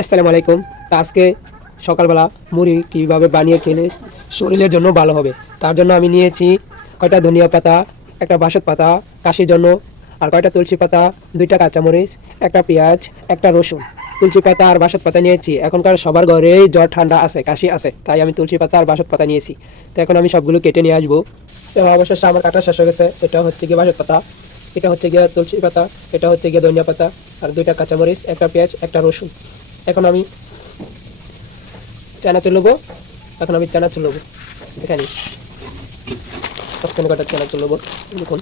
আসসালামু আলাইকুম। তা আজকে সকালবেলা মুড়ি কীভাবে বানিয়ে খেলে শরীরের জন্য ভালো হবে, তার জন্য আমি নিয়েছি কয়টা ধনিয়া পাতা, একটা বাসক পাতা, কাশির জন্য, আর কয়টা তুলসী পাতা, দুইটা কাঁচামরিচ, একটা পেঁয়াজ, একটা রসুন। তুলসী পাতা আর বাসক পাতা নিয়েছি। এখনকার সবার ঘরেই জ্বর, ঠান্ডা আছে, কাশি আছে, তাই আমি তুলসী পাতা আর বাসক পাতা নিয়েছি। তো এখন আমি সবগুলো কেটে নিয়ে আসব। তো অবশেষে আমার কাটা শেষ হয়ে গেছে, এটা হচ্ছে গিয়ে বাসক পাতা, এটা হচ্ছে গিয়ে তুলসী পাতা, এটা হচ্ছে গিয়ে ধনিয়া পাতা, আর দুইটা কাঁচামরিচ, একটা পেঁয়াজ, একটা রসুন। এখন আমি চানাচুর নেব এখন আমি চানাচুর নেব এখানে সবখানে কটা চানাচুর নেব দেখুন।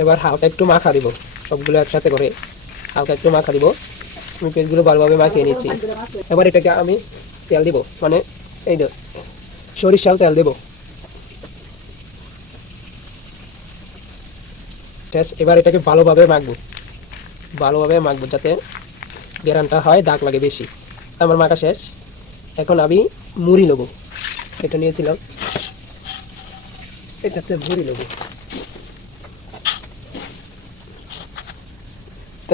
এবার হালকা একটু মাখা দিব। সবগুলো একসাথে করে হালকা একটু মাখা দিব। আমি পেঁয়াজগুলো ভালোভাবে মাখিয়ে নিচ্ছি। এবার এটাকে আমি তেল দিব। মানে এই যে সরিষার তেল দেবো। এবার এটাকে ভালোভাবে মাখবো। ভালোভাবে মাখবো যাতে গেরানটা হয়, দাগ লাগে বেশি। আমার মাখা শেষ। এখন আমি মুড়ি নেব। এটা নিয়েছিলাম। এটাতে মুড়ি নেব।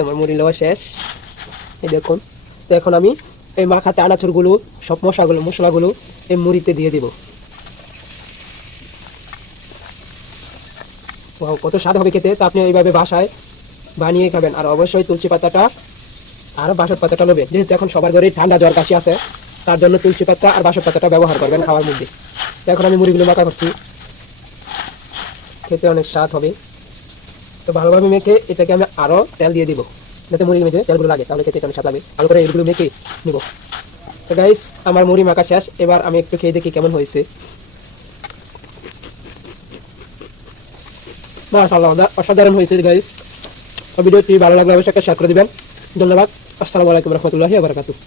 আমার মুড়ি নেওয়া শেষ। এই দেখুন। তো এখন আমি এই মাখাতে আনাচুরগুলো, সব মশলাগুলো মশলাগুলো এই মুড়িতে দিয়ে দিব। কত স্বাদ হবে খেতে। তা আপনি এইভাবে বাসায় বানিয়ে খাবেন। আর অবশ্যই তুলসী পাতাটা আর বাসক পাতাটা নেবে যেহেতু এখন সবার ঘরে ঠান্ডা জ্বর কাশি আছে, তার জন্য তুলসী পাতা আর বাসক পাতাটা ব্যবহার করবেন খাওয়ার মধ্যে। এখন আমি মুড়িগুলো মাখা করছি। খেতে অনেক স্বাদ হবে। তো ভালোভাবে মেখে এটাকে আমি আরও তেল দিয়ে দিব। যাতে মুড়ি মেখে তেলগুলো লাগে, তাহলে খেতে অনেক স্বাদ লাগবে ভালো করে এগুলো মেখে নিব। তো গাইস আমার মুড়ি মাখা শেষ। এবার আমি একটু খেয়ে দেখি কেমন হয়েছে। মাশাআল্লাহ, অসাধারণ হয়েছে গাইস ভিডিওটি ভালো লাগলে অবশ্যই একটা শেয়ার করে দেবেন। ধন্যবাদ। আসসালামু আলাইকুম রহমতুল্লাহি ওয়া বারাকাতুহু।